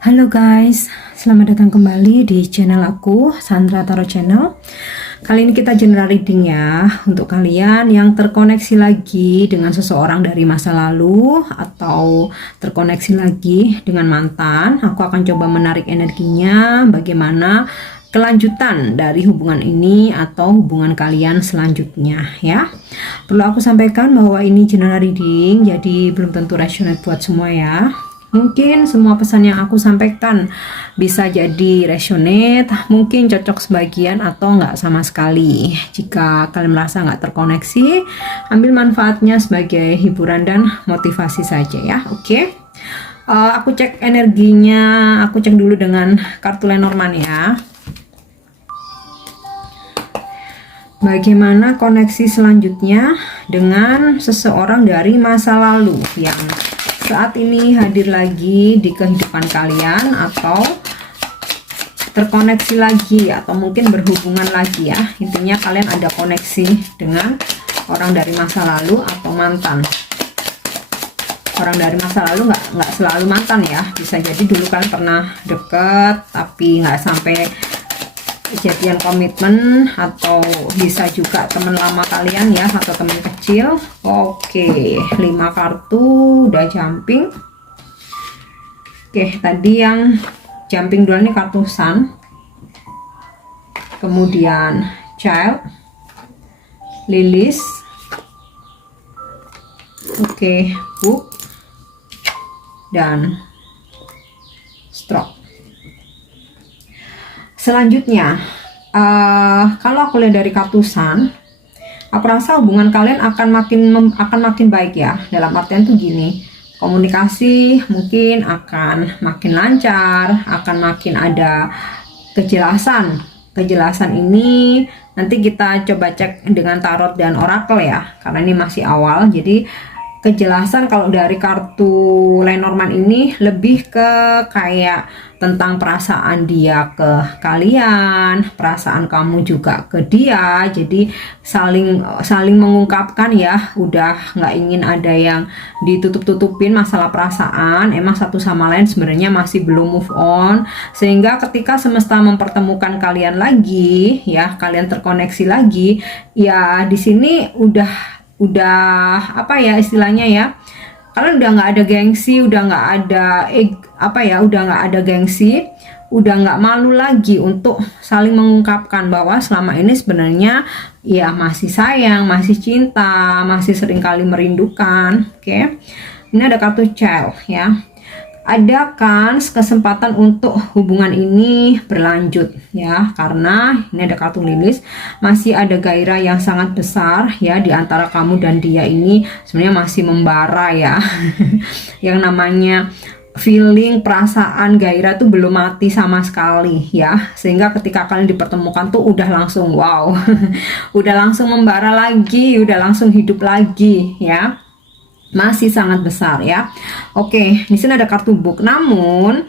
Halo guys, selamat datang kembali di channel aku, Sandra Tarot Channel. Kali ini kita general reading ya, untuk kalian yang terkoneksi lagi dengan seseorang dari masa lalu atau terkoneksi lagi dengan mantan. Aku akan coba menarik energinya, bagaimana kelanjutan dari hubungan ini atau hubungan kalian selanjutnya ya. Perlu aku sampaikan bahwa ini general reading, jadi belum tentu resonate buat semua ya. Mungkin semua pesan yang aku sampaikan bisa jadi resonate, mungkin cocok sebagian atau nggak sama sekali. Jika kalian merasa nggak terkoneksi, ambil manfaatnya sebagai hiburan dan motivasi saja ya. Oke. Aku cek energinya, aku cek dulu dengan kartu Lenormand ya. Bagaimana koneksi selanjutnya dengan seseorang dari masa lalu yang saat ini hadir lagi di kehidupan kalian atau terkoneksi lagi atau mungkin berhubungan lagi ya. Intinya kalian ada koneksi dengan orang dari masa lalu atau mantan. Orang dari masa lalu nggak selalu mantan ya, bisa jadi dulu kan pernah deket tapi nggak sampai kejadian komitmen, atau bisa juga teman lama kalian ya atau teman kecil. Oke, 5 kartu udah jumping. Oke, tadi yang jumping duluan nih kartu Sun, kemudian Child, Lilis, oke, Book, dan Stroke. Selanjutnya, kalau aku lihat dari kartu Sun, aku rasa hubungan kalian akan makin baik ya. Dalam artian tuh gini, komunikasi mungkin akan makin lancar, akan makin ada kejelasan. Kejelasan ini nanti kita coba cek dengan tarot dan oracle ya, karena ini masih awal. Jadi kejelasan kalau dari kartu Lenormand ini lebih ke kayak tentang perasaan dia ke kalian, perasaan kamu juga ke dia. Jadi saling mengungkapkan ya, udah nggak ingin ada yang ditutup-tutupin masalah perasaan. Emang satu sama lain sebenarnya masih belum move on, sehingga ketika semesta mempertemukan kalian lagi ya, kalian terkoneksi lagi ya, di sini udah apa ya istilahnya ya, kalian udah nggak ada gengsi, udah nggak ada udah nggak ada gengsi, udah nggak malu lagi untuk saling mengungkapkan bahwa selama ini sebenarnya ya masih sayang, masih cinta, masih seringkali merindukan. Oke. Ini ada kartu Child ya. Ada kan kesempatan untuk hubungan ini berlanjut ya, karena ini ada kartu Lilis, masih ada gairah yang sangat besar ya di antara kamu dan dia. Ini sebenarnya masih membara ya. Yang namanya feeling, perasaan, gairah tuh belum mati sama sekali ya, sehingga ketika kalian dipertemukan tuh udah langsung wow. Udah langsung membara lagi, udah langsung hidup lagi ya. Masih sangat besar ya. Oke, di sini ada kartu Book. Namun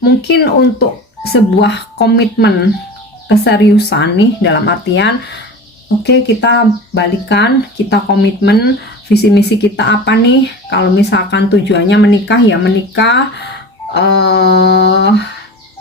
mungkin untuk sebuah komitmen keseriusan nih, dalam artian oke, kita balikan, kita komitmen, visi misi kita apa nih. Kalau misalkan tujuannya menikah ya menikah,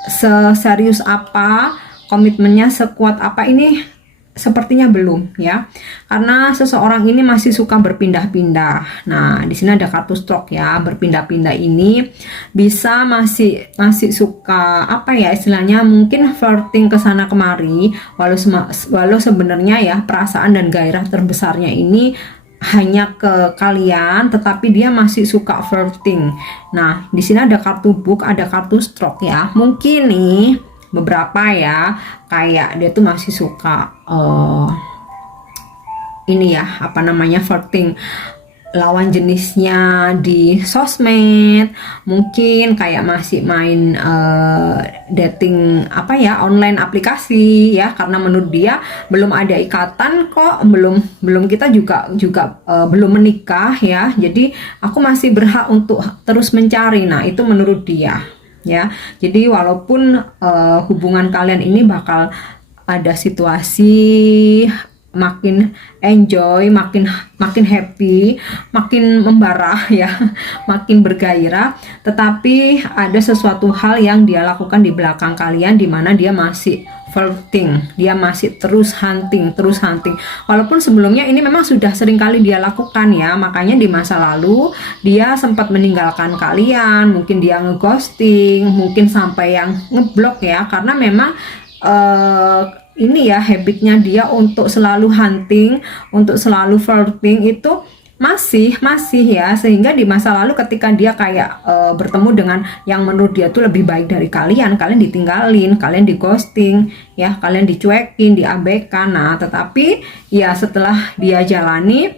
seserius apa, komitmennya sekuat apa, ini sepertinya belum ya, karena seseorang ini masih suka berpindah-pindah. Nah, di sini ada kartu Stroke ya, berpindah-pindah ini bisa masih suka apa ya istilahnya, mungkin flirting ke sana kemari, walau sebenarnya ya perasaan dan gairah terbesarnya ini hanya ke kalian, tetapi dia masih suka flirting. Nah, di sini ada kartu Book, ada kartu Stroke ya. Mungkin nih beberapa ya, kayak dia tuh masih suka ini ya, apa namanya, flirting lawan jenisnya di sosmed, mungkin kayak masih main dating apa ya, online aplikasi ya, karena menurut dia belum ada ikatan kok, belum kita juga belum menikah ya, jadi aku masih berhak untuk terus mencari. Nah, itu menurut dia ya. Jadi walaupun hubungan kalian ini bakal ada situasi makin enjoy, makin makin happy, makin membara ya, makin bergairah. Tetapi ada sesuatu hal yang dia lakukan di belakang kalian, di mana dia masih flirting, dia masih terus hunting, terus hunting. Walaupun sebelumnya ini memang sudah sering kali dia lakukan ya, makanya di masa lalu dia sempat meninggalkan kalian, mungkin dia ngeghosting, mungkin sampai yang ngeblok ya, karena memang ini ya habitnya dia untuk selalu hunting, untuk selalu flirting itu masih ya, sehingga di masa lalu ketika dia kayak bertemu dengan yang menurut dia tuh lebih baik dari kalian ditinggalin, kalian di ghosting ya, kalian dicuekin, diabaikan. Nah tetapi ya setelah dia jalani,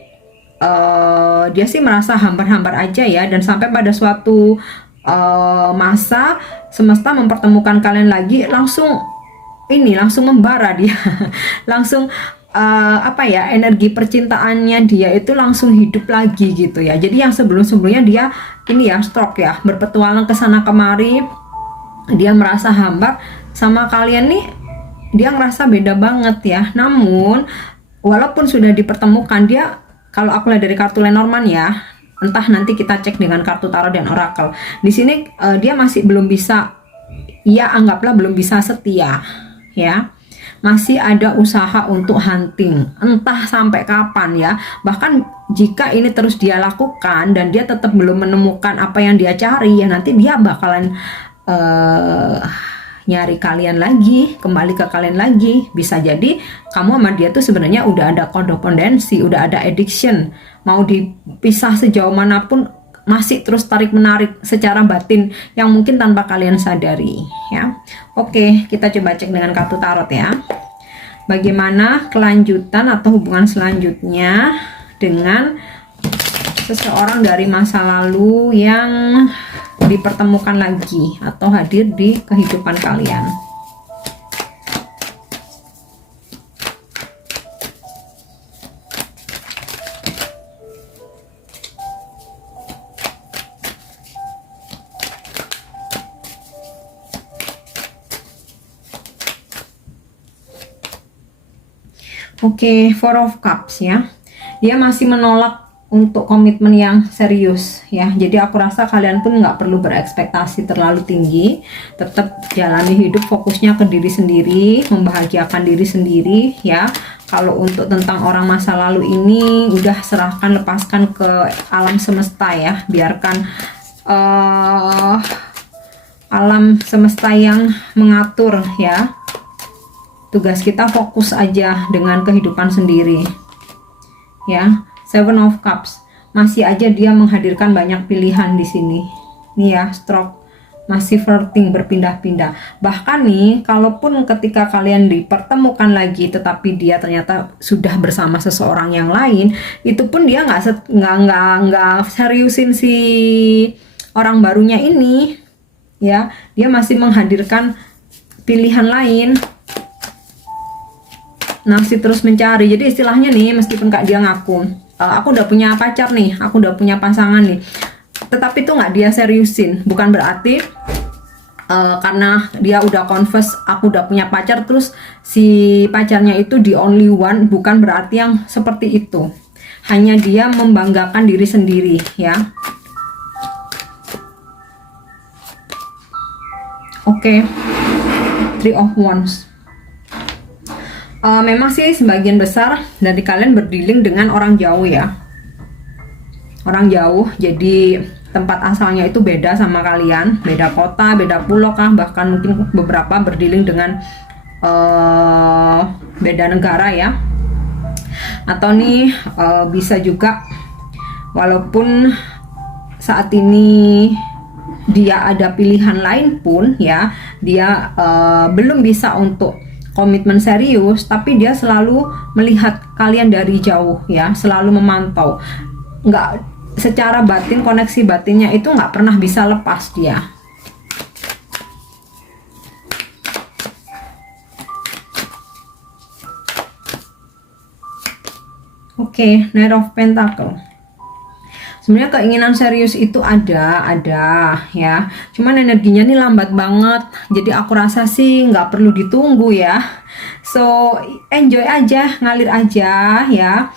dia sih merasa hambar-hambar aja ya, dan sampai pada suatu masa semesta mempertemukan kalian lagi, langsung membara dia langsung apa ya, energi percintaannya dia itu langsung hidup lagi gitu ya. Jadi yang sebelumnya dia ini ya stroke ya, berpetualang ke sana kemari, dia merasa hambar, sama kalian nih dia ngerasa beda banget ya. Namun walaupun sudah dipertemukan, dia, kalau aku lihat dari kartu Lenormand ya, entah nanti kita cek dengan kartu tarot dan orakel, di sini dia masih belum bisa, ya anggaplah belum bisa setia ya, masih ada usaha untuk hunting, entah sampai kapan ya. Bahkan jika ini terus dia lakukan dan dia tetap belum menemukan apa yang dia cari, ya nanti dia bakalan nyari kalian lagi, kembali ke kalian lagi. Bisa jadi kamu sama dia tuh sebenarnya udah ada kodependensi, udah ada addiction, mau dipisah sejauh manapun masih terus tarik menarik secara batin yang mungkin tanpa kalian sadari ya. Oke, kita coba cek dengan kartu tarot ya, bagaimana kelanjutan atau hubungan selanjutnya dengan seseorang dari masa lalu yang dipertemukan lagi atau hadir di kehidupan kalian. Oke, Four of Cups ya. Dia masih menolak untuk komitmen yang serius ya. Jadi aku rasa kalian pun nggak perlu berekspektasi terlalu tinggi. Tetap jalani hidup, fokusnya ke diri sendiri, membahagiakan diri sendiri ya. Kalau untuk tentang orang masa lalu ini, udah serahkan, lepaskan ke alam semesta ya. Biarkan alam semesta yang mengatur ya. Tugas kita fokus aja dengan kehidupan sendiri ya. Seven of Cups, masih aja dia menghadirkan banyak pilihan di sini nih ya. Stroke, masih flirting, berpindah-pindah. Bahkan nih, kalaupun ketika kalian dipertemukan lagi tetapi dia ternyata sudah bersama seseorang yang lain, itu pun dia nggak seriusin si orang barunya ini ya. Dia masih menghadirkan pilihan lain, masih terus mencari. Jadi istilahnya nih, meskipun kak dia ngaku aku udah punya pacar nih, aku udah punya pasangan nih, tetapi tuh nggak dia seriusin. Bukan berarti karena dia udah confess aku udah punya pacar, terus si pacarnya itu the only one. Bukan berarti yang seperti itu. Hanya dia membanggakan diri sendiri ya. Oke, Three of Wands. Memang sih sebagian besar dari kalian berdealing dengan orang jauh ya, orang jauh. Jadi tempat asalnya itu beda sama kalian, beda kota, beda pulau kah, bahkan mungkin beberapa berdealing dengan beda negara ya. Atau nih bisa juga walaupun saat ini dia ada pilihan lain pun ya, dia belum bisa untuk komitmen serius, tapi dia selalu melihat kalian dari jauh ya, selalu memantau. Nggak, secara batin, koneksi batinnya itu nggak pernah bisa lepas dia. Oke, Knight of Pentacle. Sebenarnya keinginan serius itu ada ya. Cuman energinya nih lambat banget. Jadi aku rasa sih nggak perlu ditunggu ya. So enjoy aja, ngalir aja ya.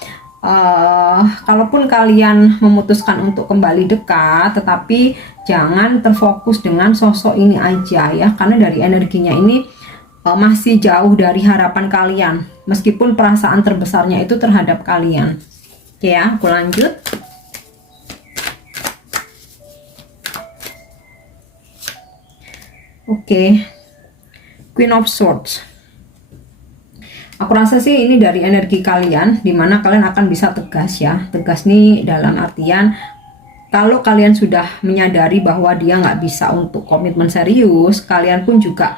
Kalaupun kalian memutuskan untuk kembali dekat, tetapi jangan terfokus dengan sosok ini aja ya. Karena dari energinya ini masih jauh dari harapan kalian. Meskipun perasaan terbesarnya itu terhadap kalian. Oke ya, aku lanjut. Oke, Queen of Swords. Aku rasa sih ini dari energi kalian, dimana kalian akan bisa tegas ya. Tegas nih dalam artian kalau kalian sudah menyadari bahwa dia nggak bisa untuk komitmen serius, kalian pun juga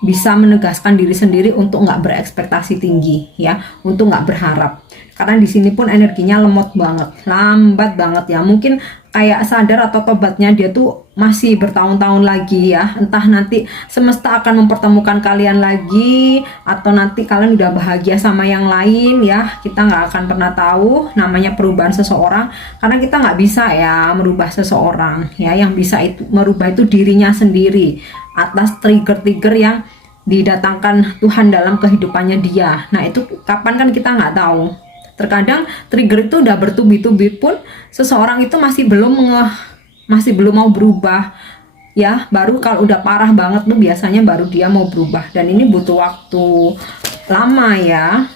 bisa menegaskan diri sendiri untuk nggak berekspektasi tinggi ya, untuk nggak berharap. Karena di sini pun energinya lemot banget, lambat banget ya. Mungkin kayak sadar atau tobatnya dia tuh masih bertahun-tahun lagi ya. Entah nanti semesta akan mempertemukan kalian lagi, atau nanti kalian udah bahagia sama yang lain ya. Kita nggak akan pernah tahu namanya perubahan seseorang, karena kita nggak bisa ya merubah seseorang ya. Yang bisa itu merubah itu dirinya sendiri atas trigger-trigger yang didatangkan Tuhan dalam kehidupannya dia. Nah itu kapan kan kita nggak tahu. Terkadang trigger itu udah bertubi-tubi pun seseorang itu masih belum mau berubah ya. Baru kalau udah parah banget tuh biasanya baru dia mau berubah, dan ini butuh waktu lama ya.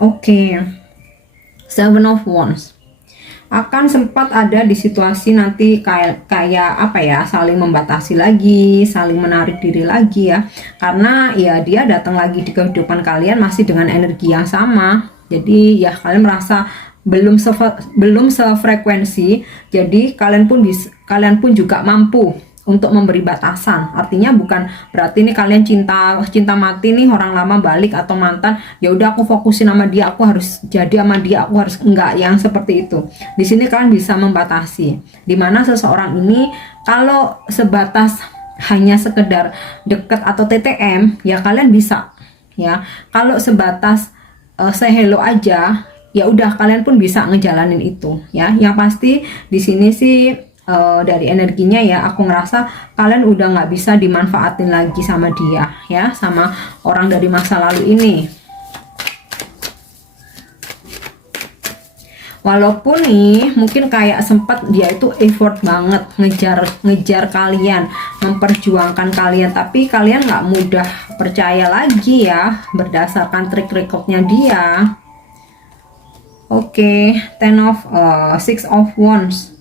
Oke, Seven of Wands. Akan sempat ada di situasi nanti kayak apa ya, saling membatasi lagi, saling menarik diri lagi ya, karena ya dia datang lagi di kehidupan kalian masih dengan energi yang sama. Jadi ya kalian merasa belum sefrekuensi, jadi kalian pun juga mampu untuk memberi batasan. Artinya bukan berarti nih kalian cinta mati nih orang lama balik atau mantan, ya udah aku fokusin sama dia, aku harus jadi sama dia, aku harus enggak yang seperti itu. Di sini kalian bisa membatasi, dimana seseorang ini kalau sebatas hanya sekedar deket atau TTM ya kalian bisa ya. Kalau sebatas say hello aja ya udah kalian pun bisa ngejalanin itu ya. Yang pasti di sini sih dari energinya ya aku ngerasa kalian udah nggak bisa dimanfaatin lagi sama dia ya, sama orang dari masa lalu ini. Walaupun nih mungkin kayak sempat dia itu effort banget ngejar kalian, memperjuangkan kalian, tapi kalian nggak mudah percaya lagi ya berdasarkan track recordnya dia. Oke, Six of Wands.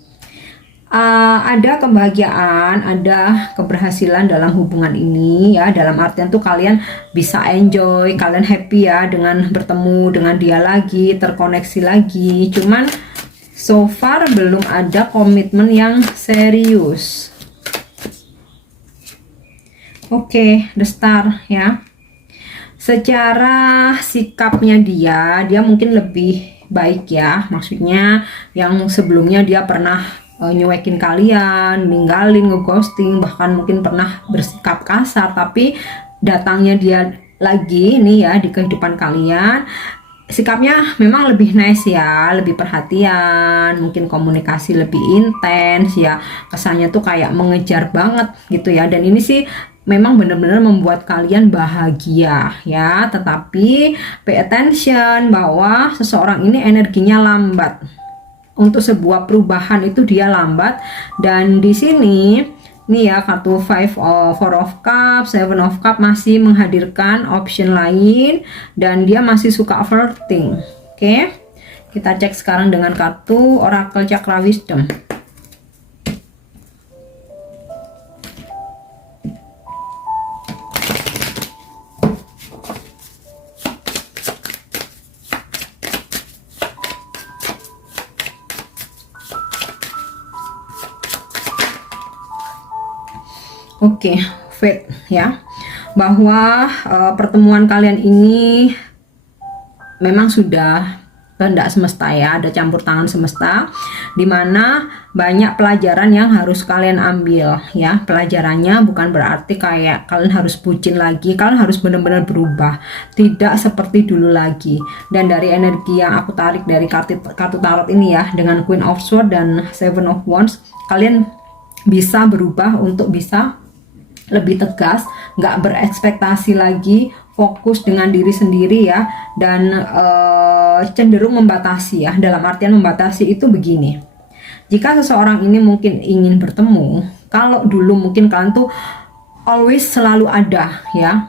Ada kebahagiaan, ada keberhasilan dalam hubungan ini ya, dalam artian tuh kalian bisa enjoy, kalian happy ya dengan bertemu dengan dia lagi, terkoneksi lagi. Cuman so far belum ada komitmen yang serius. Oke, The Star ya. Secara sikapnya dia mungkin lebih baik ya, maksudnya yang sebelumnya dia pernah nyuekin kalian, ninggalin, ngeghosting, bahkan mungkin pernah bersikap kasar, tapi datangnya dia lagi nih ya di kehidupan kalian, sikapnya memang lebih nice ya, lebih perhatian, mungkin komunikasi lebih intens ya, kesannya tuh kayak mengejar banget gitu ya. Dan ini sih memang benar-benar membuat kalian bahagia ya, tetapi pay attention bahwa seseorang ini energinya lambat. Untuk sebuah perubahan itu dia lambat. Dan di sini nih ya, kartu Four of Cups, Seven of Cups masih menghadirkan option lain, dan dia masih suka flirting. Oke, kita cek sekarang dengan kartu Oracle Chakra Wisdom. Oke, Fate ya, bahwa pertemuan kalian ini memang sudah kehendak semesta ya, ada campur tangan semesta, dimana banyak pelajaran yang harus kalian ambil ya. Pelajarannya bukan berarti kayak kalian harus bucin lagi, kalian harus benar-benar berubah, tidak seperti dulu lagi. Dan dari energi yang aku tarik dari kartu tarot ini ya, dengan Queen of Swords dan Seven of Wands, kalian bisa berubah untuk bisa lebih tegas, nggak berekspektasi lagi, fokus dengan diri sendiri ya, dan cenderung membatasi ya. Dalam artian membatasi itu begini, jika seseorang ini mungkin ingin bertemu, kalau dulu mungkin kalian tuh always selalu ada ya,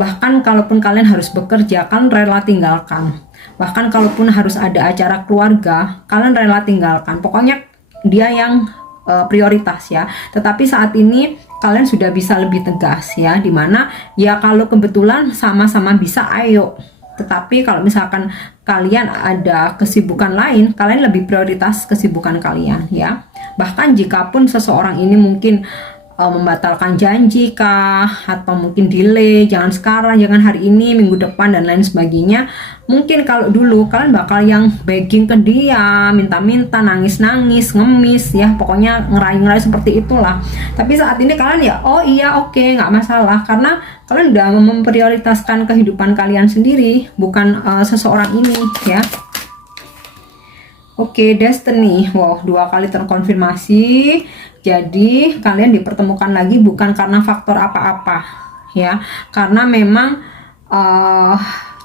bahkan kalaupun kalian harus bekerja, kalian rela tinggalkan, bahkan kalaupun harus ada acara keluarga, kalian rela tinggalkan, pokoknya dia yang prioritas ya. Tetapi saat ini kalian sudah bisa lebih tegas ya, dimana ya kalau kebetulan sama-sama bisa, ayo. Tetapi kalau misalkan kalian ada kesibukan lain, kalian lebih prioritas kesibukan kalian ya. Bahkan jikapun seseorang ini mungkin membatalkan janji kah, atau mungkin delay, jangan sekarang, jangan hari ini, minggu depan dan lain sebagainya. Mungkin kalau dulu kalian bakal yang begging ke dia, minta-minta, nangis-nangis, ngemis ya, pokoknya ngeray-ngeray seperti itulah. Tapi saat ini kalian ya, oh iya oke, nggak masalah, karena kalian udah memprioritaskan kehidupan kalian sendiri, bukan seseorang ini ya. Oke, Destiny, wow, 2 kali terkonfirmasi. Jadi kalian dipertemukan lagi bukan karena faktor apa-apa ya, karena memang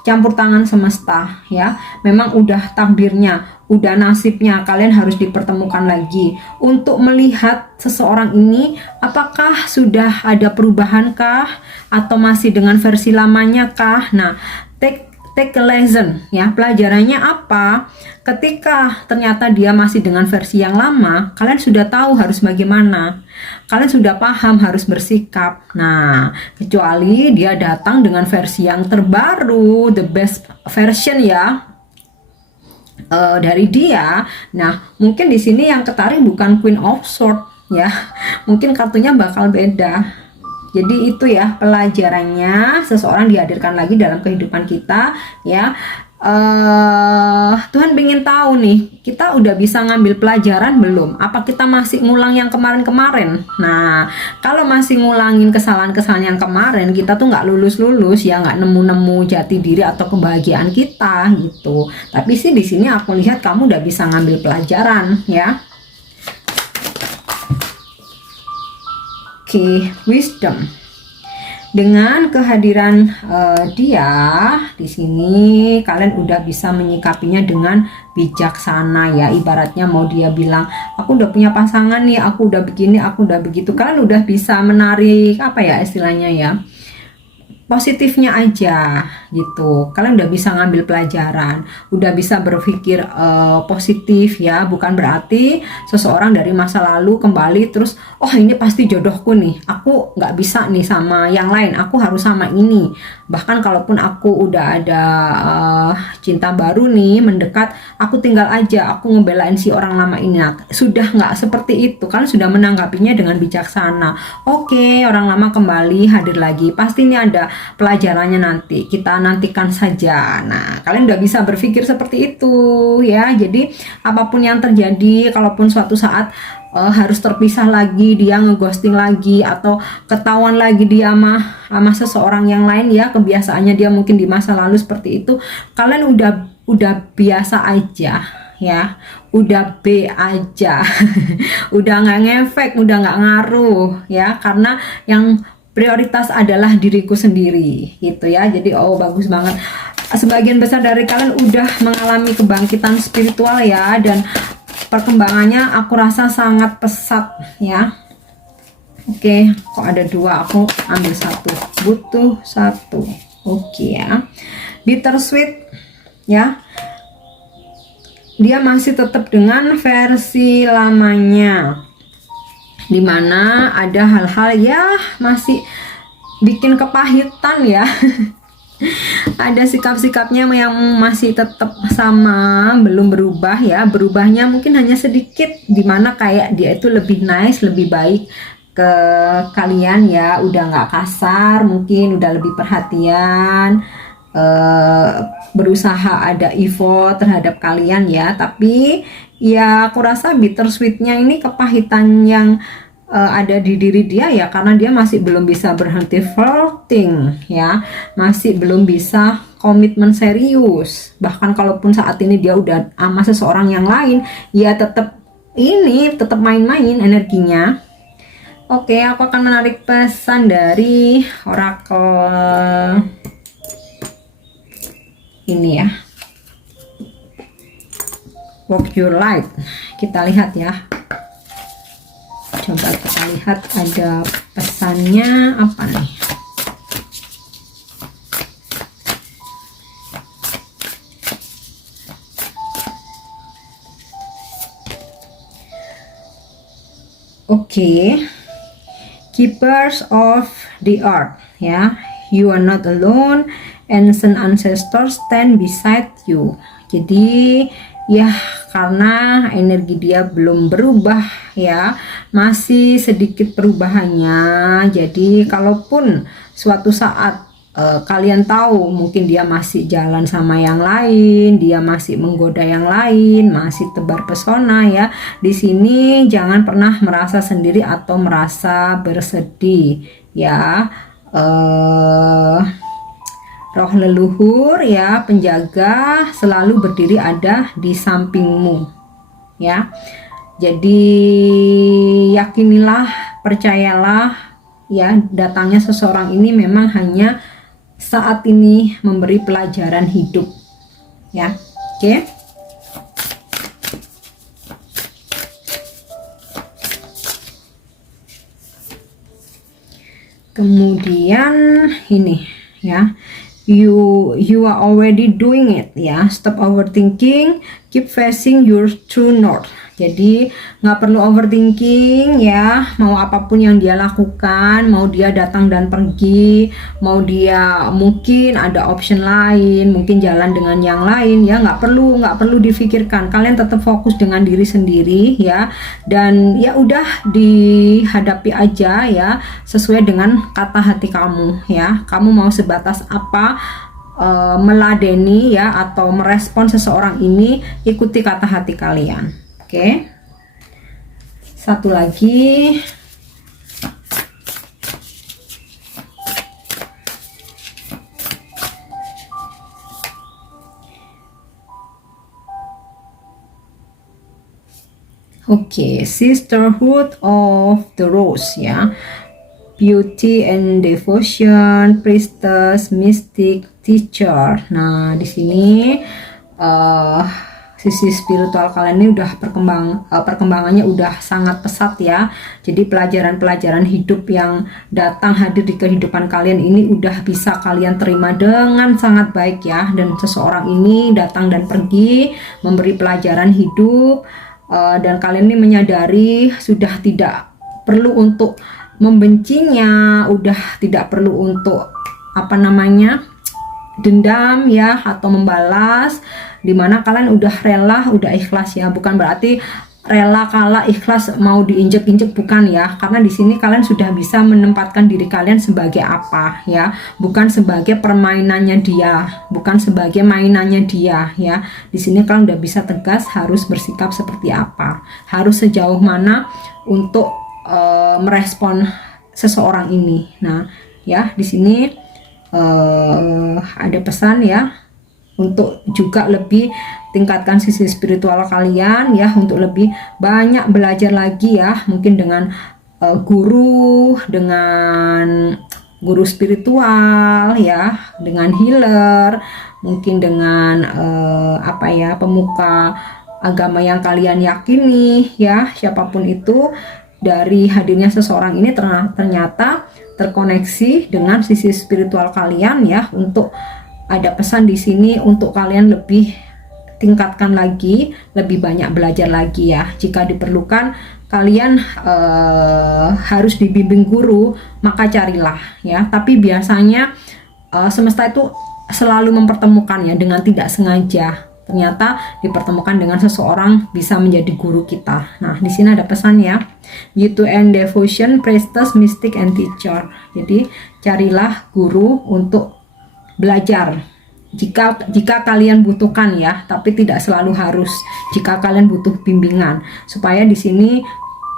campur tangan semesta ya, memang udah takdirnya, udah nasibnya kalian harus dipertemukan lagi untuk melihat seseorang ini apakah sudah ada perubahan kah, atau masih dengan versi lamanya kah. Nah, take a lesson ya, pelajarannya apa? Ketika ternyata dia masih dengan versi yang lama, kalian sudah tahu harus bagaimana, kalian sudah paham harus bersikap. Nah, kecuali dia datang dengan versi yang terbaru, the best version ya, dari dia. Nah, mungkin di sini yang ketarik bukan Queen of Swords ya, mungkin kartunya bakal beda. Jadi itu ya pelajarannya, seseorang dihadirkan lagi dalam kehidupan kita ya. Tuhan ingin tahu nih, kita udah bisa ngambil pelajaran belum? Apa kita masih ngulang yang kemarin-kemarin? Nah, kalau masih ngulangin kesalahan-kesalahan yang kemarin, kita tuh nggak lulus-lulus ya, nggak nemu-nemu jati diri atau kebahagiaan kita gitu. Tapi sih di sini aku lihat kamu udah bisa ngambil pelajaran ya. Oke, wisdom. Dengan kehadiran dia di sini, kalian udah bisa menyikapinya dengan bijaksana ya. Ibaratnya mau dia bilang, aku udah punya pasangan nih, aku udah begini, aku udah begitu, kalian udah bisa menarik apa ya istilahnya ya, positifnya aja gitu. Kalian udah bisa ngambil pelajaran, udah bisa berpikir positif ya. Bukan berarti seseorang dari masa lalu kembali terus, oh ini pasti jodohku nih, aku nggak bisa nih sama yang lain, aku harus sama ini. Bahkan kalaupun aku udah ada cinta baru nih mendekat, aku tinggal aja, aku ngebelain si orang lama ini. Nah, sudah nggak seperti itu, kalian sudah menanggapinya dengan bijaksana. Oke, orang lama kembali hadir lagi, pasti ini ada pelajarannya nanti, kita nantikan saja. Nah, kalian udah bisa berpikir seperti itu ya. Jadi apapun yang terjadi, kalaupun suatu saat harus terpisah lagi, dia ngeghosting lagi, atau ketahuan lagi dia sama seseorang yang lain ya, kebiasaannya dia mungkin di masa lalu seperti itu, kalian udah biasa aja ya, udah B aja udah nggak ngefek, udah nggak ngaruh ya, karena yang prioritas adalah diriku sendiri gitu ya. Jadi bagus banget, sebagian besar dari kalian udah mengalami kebangkitan spiritual ya, dan perkembangannya aku rasa sangat pesat ya. Oke, kok ada 2, aku ambil 1, butuh 1. Oke ya, bittersweet ya, dia masih tetap dengan versi lamanya, dimana ada hal-hal ya masih bikin kepahitan ya ada sikap-sikapnya yang masih tetap sama, belum berubah ya. Berubahnya mungkin hanya sedikit, dimana kayak dia itu lebih nice, lebih baik ke kalian ya, udah nggak kasar, mungkin udah lebih perhatian, berusaha ada effort terhadap kalian ya, tapi ya aku rasa bittersweetnya ini, kepahitan yang ada di diri dia ya, karena dia masih belum bisa berhenti flirting ya, masih belum bisa komitmen serius. Bahkan kalaupun saat ini dia udah sama seseorang yang lain, ya tetap main-main energinya. Oke, aku akan menarik pesan dari oracle ini ya, Walk Your Light. Kita lihat ya, coba kita lihat ada pesannya apa nih. Oke, Keepers of the Earth ya, you are not alone, ancient ancestors stand beside you. Jadi ya, karena energi dia belum berubah ya, masih sedikit perubahannya. Jadi kalaupun suatu saat kalian tahu mungkin dia masih jalan sama yang lain, dia masih menggoda yang lain, masih tebar pesona ya, di sini jangan pernah merasa sendiri atau merasa bersedih ya. Roh leluhur ya, penjaga selalu berdiri ada di sampingmu ya. Jadi yakinilah, percayalah ya, datangnya seseorang ini memang hanya saat ini memberi pelajaran hidup ya. Oke. Kemudian ini ya, you are already doing it ya, stop overthinking, keep facing your true north. Jadi nggak perlu overthinking ya, mau apapun yang dia lakukan, mau dia datang dan pergi, mau dia mungkin ada option lain, mungkin jalan dengan yang lain ya, nggak perlu difikirkan. Kalian tetap fokus dengan diri sendiri ya, dan ya udah dihadapi aja ya, sesuai dengan kata hati kamu ya. Kamu mau sebatas apa meladeni ya atau merespon seseorang ini, ikuti kata hati kalian. Oke, satu lagi. Oke, Sisterhood of the Rose ya, Beauty and Devotion, Priestess, Mystic, Teacher. Nah, di sini sisi spiritual kalian ini udah perkembangannya udah sangat pesat ya. Jadi pelajaran-pelajaran hidup yang datang hadir di kehidupan kalian ini udah bisa kalian terima dengan sangat baik ya. Dan seseorang ini datang dan pergi, memberi pelajaran hidup, dan kalian ini menyadari sudah tidak perlu untuk membencinya, udah tidak perlu untuk dendam ya atau membalas, dimana kalian udah rela, udah ikhlas ya. Bukan berarti rela kalah ikhlas mau diinjek-injek, bukan ya, karena di sini kalian sudah bisa menempatkan diri kalian sebagai apa ya, bukan sebagai permainannya dia, bukan sebagai mainannya dia ya. Di sini kalian udah bisa tegas harus bersikap seperti apa, harus sejauh mana untuk merespon seseorang ini. Nah ya, di sini ada pesan ya untuk juga lebih tingkatkan sisi spiritual kalian ya, untuk lebih banyak belajar lagi ya, mungkin dengan guru spiritual ya, dengan healer, mungkin dengan pemuka agama yang kalian yakini ya, siapapun itu. Dari hadirnya seseorang ini ternyata terkoneksi dengan sisi spiritual kalian ya, untuk ada pesan di sini untuk kalian lebih tingkatkan lagi, lebih banyak belajar lagi ya. Jika diperlukan kalian harus dibimbing guru, maka carilah ya. Tapi biasanya semesta itu selalu mempertemukan ya, dengan tidak sengaja ternyata dipertemukan dengan seseorang bisa menjadi guru kita. Nah, di sini ada pesan ya. Beauty and Devotion, Priestess, Mystic and Teacher. Jadi carilah guru untuk belajar jika kalian butuhkan ya, tapi tidak selalu harus. Jika kalian butuh bimbingan, supaya di sini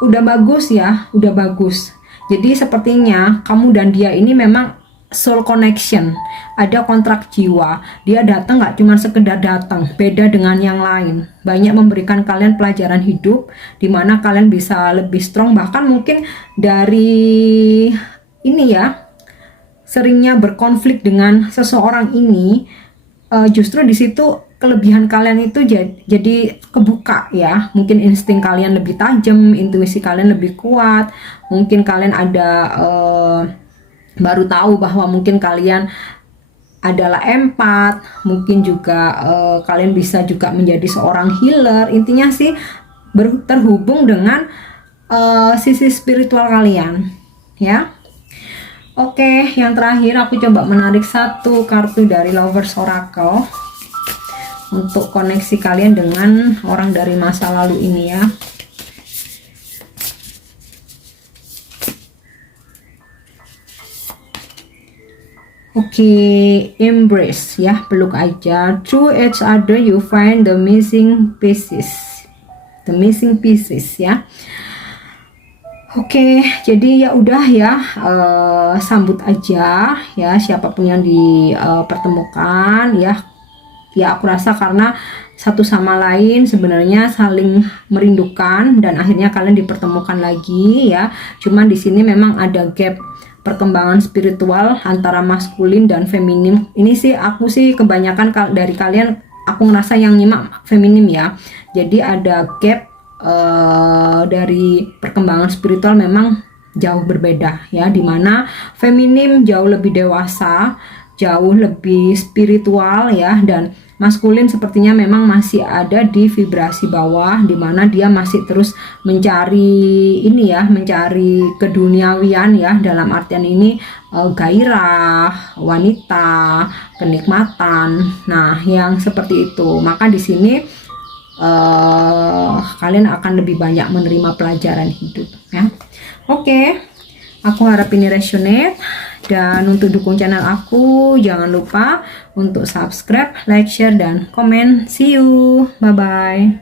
udah bagus ya, udah bagus. Jadi sepertinya kamu dan dia ini memang soul connection, ada kontrak jiwa. Dia datang nggak cuma sekedar datang, beda dengan yang lain. Banyak memberikan kalian pelajaran hidup, dimana kalian bisa lebih strong. Bahkan mungkin dari ini ya, seringnya berkonflik dengan seseorang ini, justru di situ kelebihan kalian itu jadi kebuka ya. Mungkin insting kalian lebih tajam, intuisi kalian lebih kuat. Mungkin kalian ada baru tahu bahwa mungkin kalian adalah empat. Mungkin juga kalian bisa juga menjadi seorang healer. Intinya sih terhubung dengan sisi spiritual kalian ya. Oke, yang terakhir aku coba menarik satu kartu dari Lovers Oracle untuk koneksi kalian dengan orang dari masa lalu ini ya. Oke, embrace ya, peluk aja. Through each other you find the missing pieces. The missing pieces ya. Oke, jadi ya udah ya, sambut aja ya siapapun yang dipertemukan ya. Ya aku rasa karena satu sama lain sebenarnya saling merindukan dan akhirnya kalian dipertemukan lagi ya. Cuman di sini memang ada gap perkembangan spiritual antara maskulin dan feminim. Ini sih aku sih kebanyakan dari kalian aku ngerasa yang nyimak feminim ya. Jadi ada gap dari perkembangan spiritual memang jauh berbeda ya, dimana feminim jauh lebih dewasa, jauh lebih spiritual ya, dan maskulin sepertinya memang masih ada di vibrasi bawah, dimana dia masih terus mencari ini ya, mencari keduniawian ya, dalam artian ini gairah, wanita, kenikmatan. Nah, yang seperti itu. Maka di sini kalian akan lebih banyak menerima pelajaran hidup ya. Oke, aku harap ini resonate. Dan untuk dukung channel aku, jangan lupa untuk subscribe, like, share, dan komen. See you, bye bye.